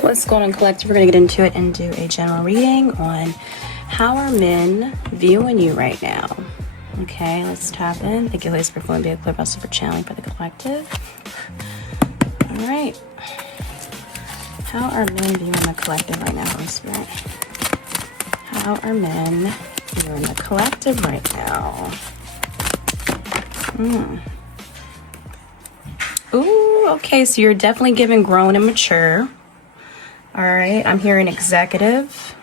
What's going on, collective? We're gonna get into it and do a general reading on how are men viewing you right now. Okay, let's tap in. Thank you, Holy Spirit, for being a clear vessel for channeling for the collective. All right. How are men viewing the collective right now, Holy Spirit? How are men viewing the collective right now? Ooh, okay, so you're definitely giving grown and mature. All right, I'm hearing executive.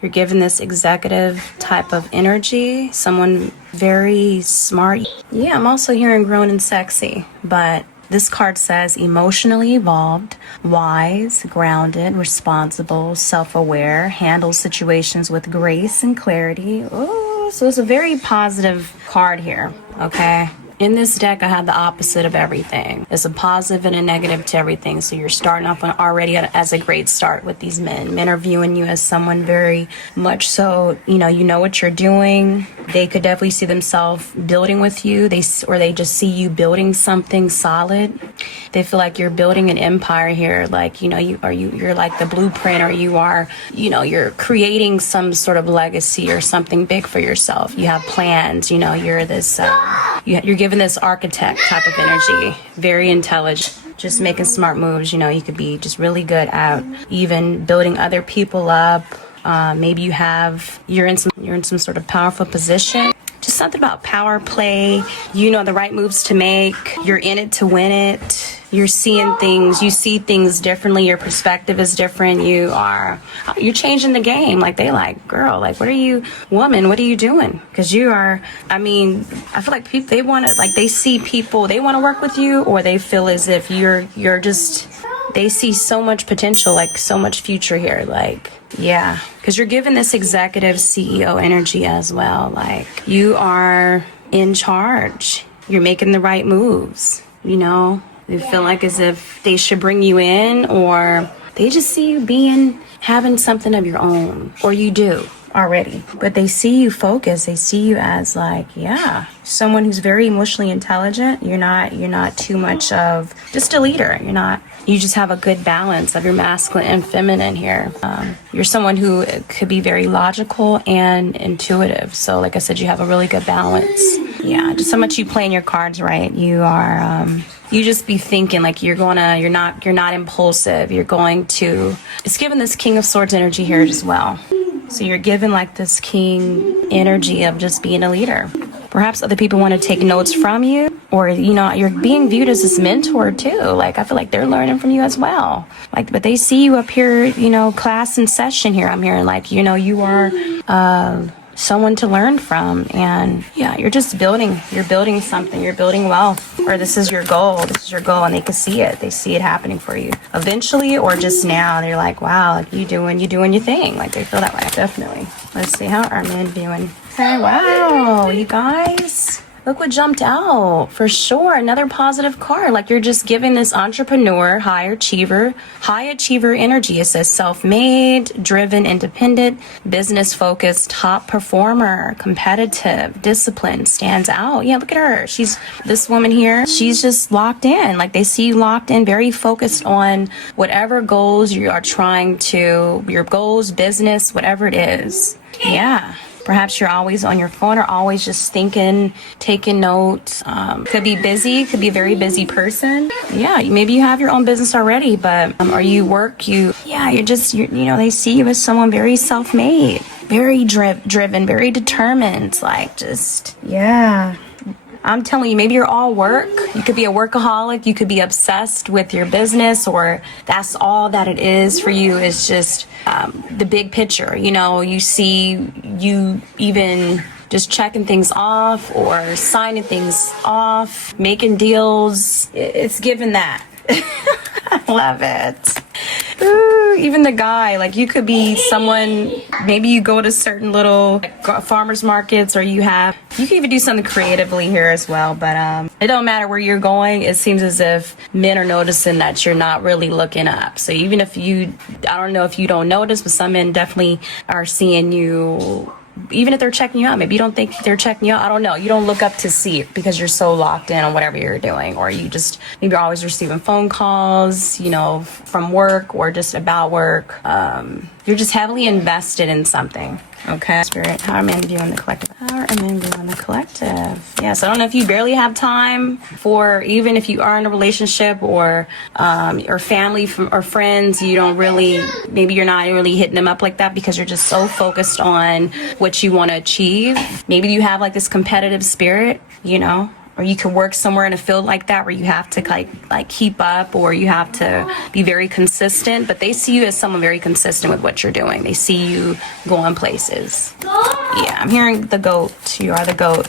You're given this executive type of energy, someone very smart. Yeah, I'm also hearing grown and sexy, but this card says emotionally evolved, wise, grounded, responsible, self-aware, handles situations with grace and clarity. Oh, so it's a very positive card here, okay? In this deck, I have the opposite of everything. It's a positive and a negative to everything. So you're starting off already as a great start with these men. Men are viewing you as someone very much so, you know what you're doing. They could definitely see themselves building with you. They just see you building something solid. They feel like you're building an empire here. Like, you're like the blueprint, or you are, you're creating some sort of legacy or something big for yourself. You have plans, you're this, you're given this architect type of energy, very intelligent, just making smart moves. You could be just really good at even building other people up. Maybe you're in some sort of powerful position. Just something about power play, the right moves to make. You're in it to win it. You're seeing things, you see things differently. Your perspective is different. you're changing the game. Like, girl, like, what are you doing? Because I feel like people, they want to, they see people, they want to work with you, or they feel as if you're just, they see so much potential, like so much future here. Like, yeah, because you're given this executive CEO energy as well. Like, you are in charge. You're making the right moves, They feel like as if they should bring you in, or they just see you having something of your own, or you do already. But they see you focused. They see you as someone who's very emotionally intelligent. You're not too much of just a leader. You just have a good balance of your masculine and feminine here. You're someone who could be very logical and intuitive. So like I said, you have a really good balance. Yeah, just so much you playing your cards right. You are, you just be thinking like you're not impulsive. It's given this King of Swords energy here as well. So you're given like this king energy of just being a leader. Perhaps other people want to take notes from you, or, you're being viewed as this mentor too. Like, I feel like they're learning from you as well. Like, but they see you up here, class in session here. I'm hearing like, you are, someone to learn from. And yeah, you're building something, you're building wealth, or this is your goal, and they can see it happening for you eventually, or just now. They're like, wow, like you doing your thing. Like, they feel that way. Definitely. Let's see, how are men viewing? Okay, wow, you guys, look what jumped out. For sure, another positive card. Like, you're just giving this entrepreneur, high achiever energy. It says self-made, driven, independent, business-focused, top performer, competitive, disciplined, stands out. Yeah, look at her. This woman here, she's just locked in. Like, they see you locked in, very focused on whatever goals you are your goals, business, whatever it is. Yeah. Perhaps you're always on your phone, or always just thinking, taking notes. Could be busy, could be a very busy person. Yeah, maybe you have your own business already, but or you work, they see you as someone very self-made, very driven, very determined. Like, just, yeah. I'm telling you, maybe you're all work. You could be a workaholic. You could be obsessed with your business, or that's all that it is for you, is just the big picture. You see you even just checking things off or signing things off, making deals. It's given that. I love it. Ooh, even the guy, like, you could be someone, maybe you go to certain little farmers markets, or you can even do something creatively here as well. But it don't matter where you're going. It seems as if men are noticing that you're not really looking up. So even if I don't know if you don't notice, but some men definitely are seeing you even if they're checking you out, maybe you don't think they're checking you out. I don't know. You don't look up to see it because you're so locked in on whatever you're doing, or you just, maybe you're always receiving phone calls, you know, from work or just about work. You're just heavily invested in something. Okay, Spirit, how are men viewing the collective? How are men viewing the collective? Yes, I don't know if you barely have time for, even if you are in a relationship or family or friends, you don't really, maybe you're not really hitting them up like that because you're just so focused on what you want to achieve. Maybe you have like this competitive spirit, you know, or you can work somewhere in a field like that where you have to like keep up, or you have to be very consistent, but they see you as someone very consistent with what you're doing. They see you going places. Yeah, I'm hearing the goat. You are the goat.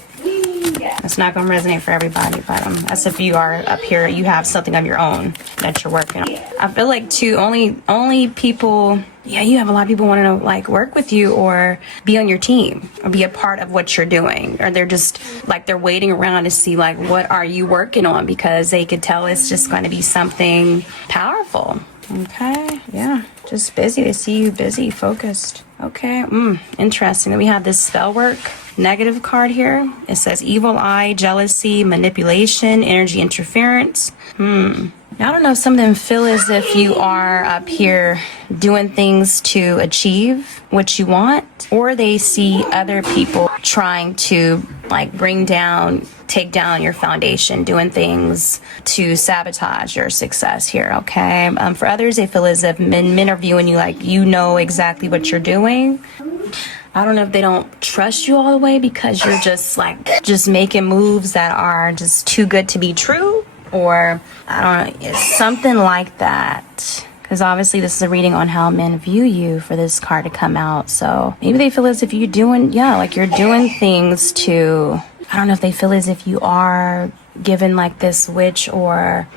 It's not going to resonate for everybody, but as if you are up here, you have something of your own that you're working on. I feel like too, only people, yeah, you have a lot of people wanting to like work with you or be on your team or be a part of what you're doing, or they're just like, they're waiting around to see like, what are you working on, because they could tell it's just going to be something powerful. Okay, yeah, just busy. They see you busy, focused. Okay, interesting. Then we have this spell work negative card here. It says evil eye, jealousy, manipulation, energy interference. I don't know if some of them feel as if you are up here doing things to achieve what you want, or they see other people trying to like take down your foundation, doing things to sabotage your success here, okay? For others, they feel as if men are viewing you like you know exactly what you're doing. I don't know if they don't trust you all the way because you're just making moves that are just too good to be true, or I don't know, it's something like that. Because obviously this is a reading on how men view you for this card to come out. So maybe they feel as if you're doing, you're doing things to, I don't know if they feel as if you are given like this witch, or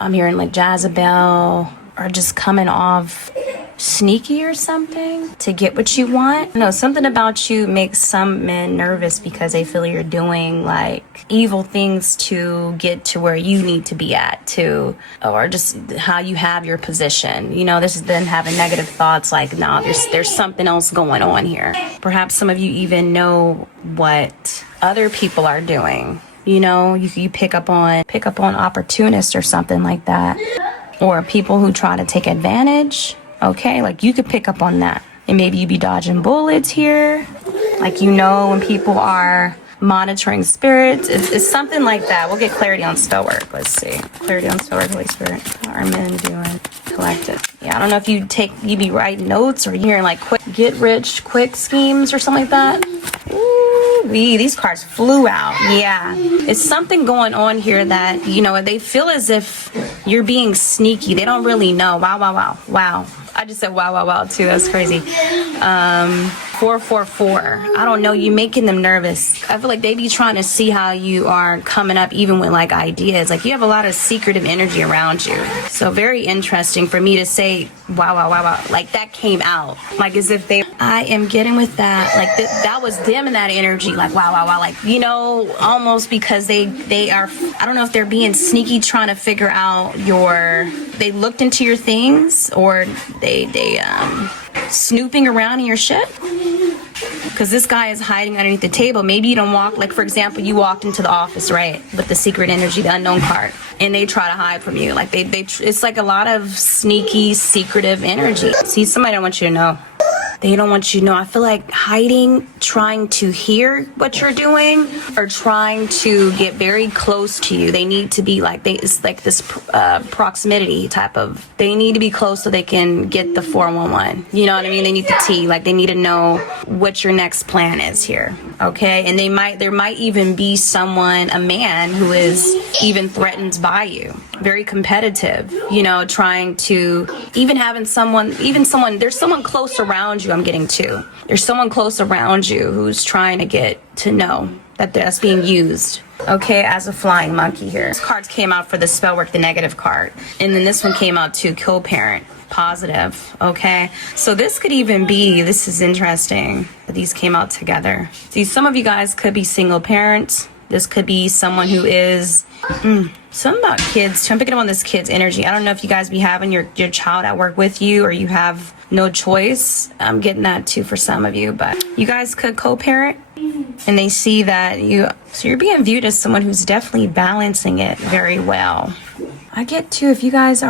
I'm hearing like Jezebel, or just coming off sneaky or something to get what you want. No, something about you makes some men nervous because they feel you're doing like evil things to get to where you need to be at, to, or just how you have your position. You know, this is them having negative thoughts like, no, there's something else going on here. Perhaps some of you even know what other people are doing. You know, you pick up on opportunists or something like that, or people who try to take advantage. Okay, like you could pick up on that, and maybe you be dodging bullets here, like, you know, when people are monitoring spirits. It's something like that. We'll get clarity on spell work. Let's see, clarity on spell work. Holy Spirit, how are men doing collective? Yeah, I don't know if you be writing notes, or you're hearing like quick get rich quick schemes or something like that. Ooh, these cards flew out. Yeah, it's something going on here that, you know, they feel as if you're being sneaky. They don't really know. Wow. I just said wow too. That's crazy. 444. I don't know. You making them nervous. I feel like they be trying to see how you are coming up, even with like ideas. Like you have a lot of secretive energy around you. So very interesting for me to say wow. Like that came out. Like as if I am getting with that. Like that was them in that energy. Like wow. Like, you know, almost because they are, I don't know if they're being sneaky trying to figure out they looked into your things, or they snooping around in your shit. Because this guy is hiding underneath the table. Maybe you don't walk, like for example, you walked into the office, right, with the secret energy, the unknown card, and they try to hide from you. Like it's like a lot of sneaky, secretive energy. See, somebody don't want you to know. They don't want you to know. I feel like hiding, trying to hear what you're doing, or trying to get very close to you. They need to be like, it's like this proximity type of, they need to be close so they can get the 411. You know what I mean? They need the T, like they need to know what your next plan is here. Okay. And there might even be a man who is even threatened by you. Very competitive, you know, trying to there's someone close around you. I'm getting to. There's someone close around you who's trying to get to know that that's being used. Okay, as a flying monkey here. This card came out for the spell work, the negative card. And then this one came out too, co-parent, positive. Okay, so this is interesting that these came out together. See, some of you guys could be single parents. This could be someone who is something about kids. I'm picking up on this kid's energy. I don't know if you guys be having your child at work with you, or you have no choice. I'm getting that too for some of you, but you guys could co-parent, and they see that so you're being viewed as someone who's definitely balancing it very well. I get too, if you guys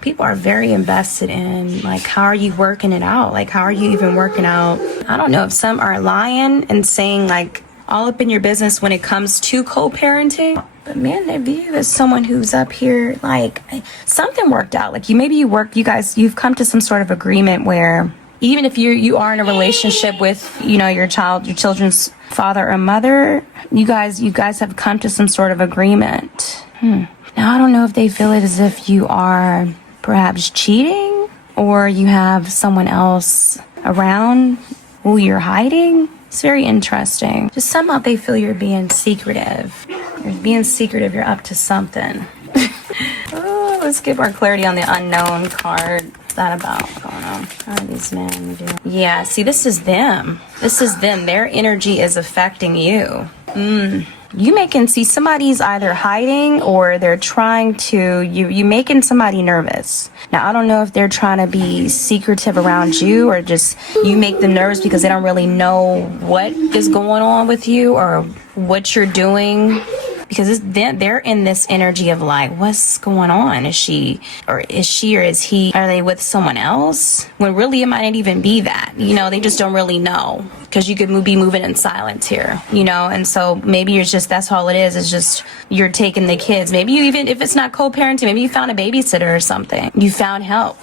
people are very invested in, like, how are you working it out? Like, how are you even working out? I don't know if some are lying and saying, like, all up in your business when it comes to co-parenting. But man, they view you as someone who's up here, like, something worked out. Like, you've come to some sort of agreement where even if you are in a relationship with, your children's father or mother, you guys have come to some sort of agreement. Now, I don't know if they feel it as if you are perhaps cheating, or you have someone else around who you're hiding. It's very interesting. Just somehow they feel you're being secretive. You're up to something. Oh, let's get more clarity on the unknown card. What's that about? I don't know. How are these men doing? Yeah, see, this is them. Their energy is affecting you. You making, see, somebody's either hiding or they're trying to, you making somebody nervous. Now, I don't know if they're trying to be secretive around you, or just you make them nervous because they don't really know what is going on with you or what you're doing. Because they're in this energy of, like, what's going on? Is she or is he, are they with someone else? When really it might not even be that, they just don't really know. Because you could be moving in silence here, and so maybe that's all it is. It's just you're taking the kids. Maybe you even, if it's not co-parenting, maybe you found a babysitter or something. You found help.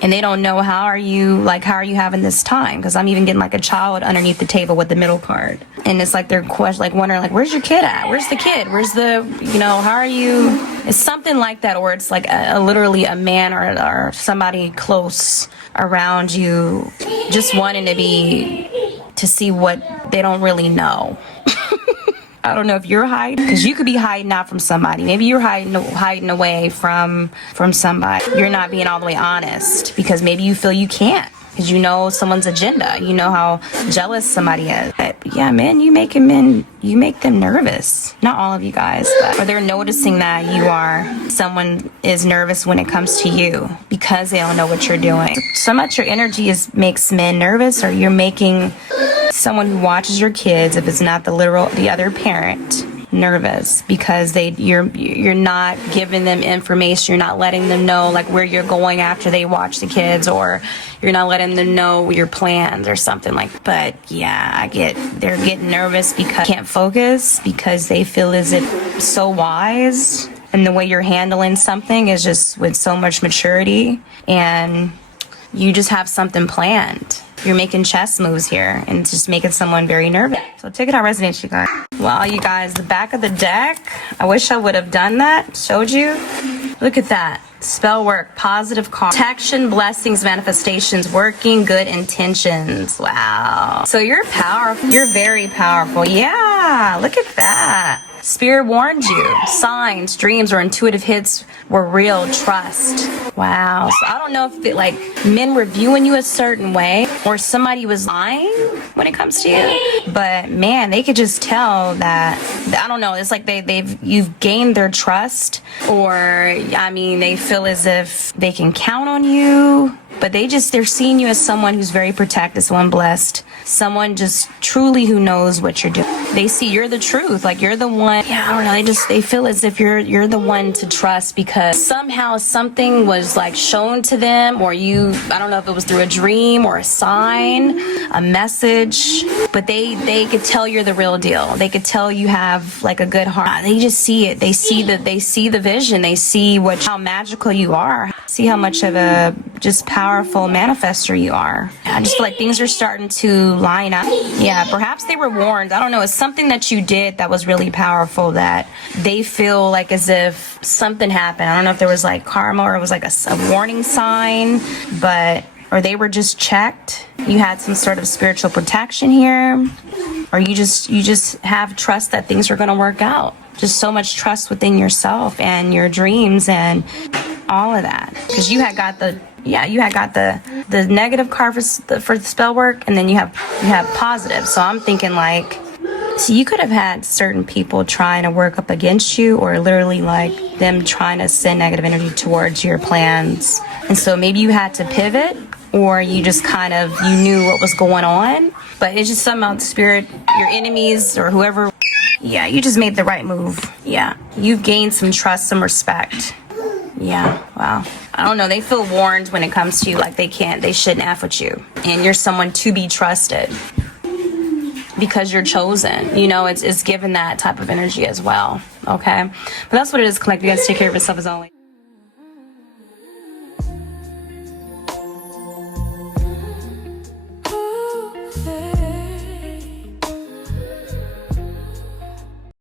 And they don't know how are you having this time? Because I'm even getting like a child underneath the table with the middle card. And it's like they're wondering, like, where's your kid at? Where's the kid? Where's the, how are you? It's something like that. Or it's like literally a man or somebody close around you just wanting to see what they don't really know. I don't know if you're hiding, because you could be hiding out from somebody. Maybe you're hiding away from somebody. You're not being all the way honest because maybe you feel you can't, because someone's agenda. You know how jealous somebody is. But yeah, man, you make them nervous. Not all of you guys, but or they're noticing that someone is nervous when it comes to you because they don't know what you're doing. So much your energy makes men nervous, or you're making someone who watches your kids, if it's not the other parent, nervous because you're not giving them information. You're not letting them know, like, where you're going after they watch the kids, or you're not letting them know your plans or something like. But yeah, they're getting nervous because they can't focus, because they feel as if so wise, and the way you're handling something is just with so much maturity, and you just have something planned. You're making chess moves here, and it's just making someone very nervous. So take it how it resonates, you guys. Wow, you guys, the back of the deck. I wish I would have done that, showed you. Look at that. Spell work, positive card, protection, blessings, manifestations, working, good intentions. Wow. So you're powerful. You're very powerful. Yeah, look at that. Spirit warned you. Signs, dreams, or intuitive hits were real. Trust. Wow. So I don't know if men were viewing you a certain way, or somebody was lying when it comes to you. But man, they could just tell that, I don't know, it's like you've gained their trust, or they feel as if they can count on you. But they're seeing you as someone who's very protected, someone blessed, someone just truly who knows what you're doing. They see you're the truth, like you're the one. Yeah, I don't know. They feel as if you're the one to trust, because somehow something was like shown to them, or I don't know if it was through a dream or a sign, a message, but they could tell you're the real deal. They could tell you have like a good heart. They just see it. They see the vision. They see how magical you are. See how much of a just powerful manifester you are. I just feel like things are starting to line up. Yeah, perhaps they were warned. I don't know. It's something that you did that was really powerful, that they feel like as if something happened. I don't know if there was like karma, or it was like a warning sign, or they were just checked. You had some sort of spiritual protection here, or you just have trust that things are going to work out. Just so much trust within yourself and your dreams and all of that, because you had got the negative card for the spell work, and then you have positive. So I'm thinking like So you could have had certain people trying to work up against you, or literally like them trying to send negative energy towards your plans. And so maybe you had to pivot, or you just kind of, you knew what was going on. But it's just somehow the spirit, your enemies or whoever, yeah, you just made the right move. Yeah, you've gained some trust, some respect. Yeah, wow. I don't know, they feel warned when it comes to you, like they shouldn't F with you. And you're someone to be trusted because you're chosen. You know, it's given that type of energy as well, okay? But that's what it is, collective. You guys take care of yourself as always.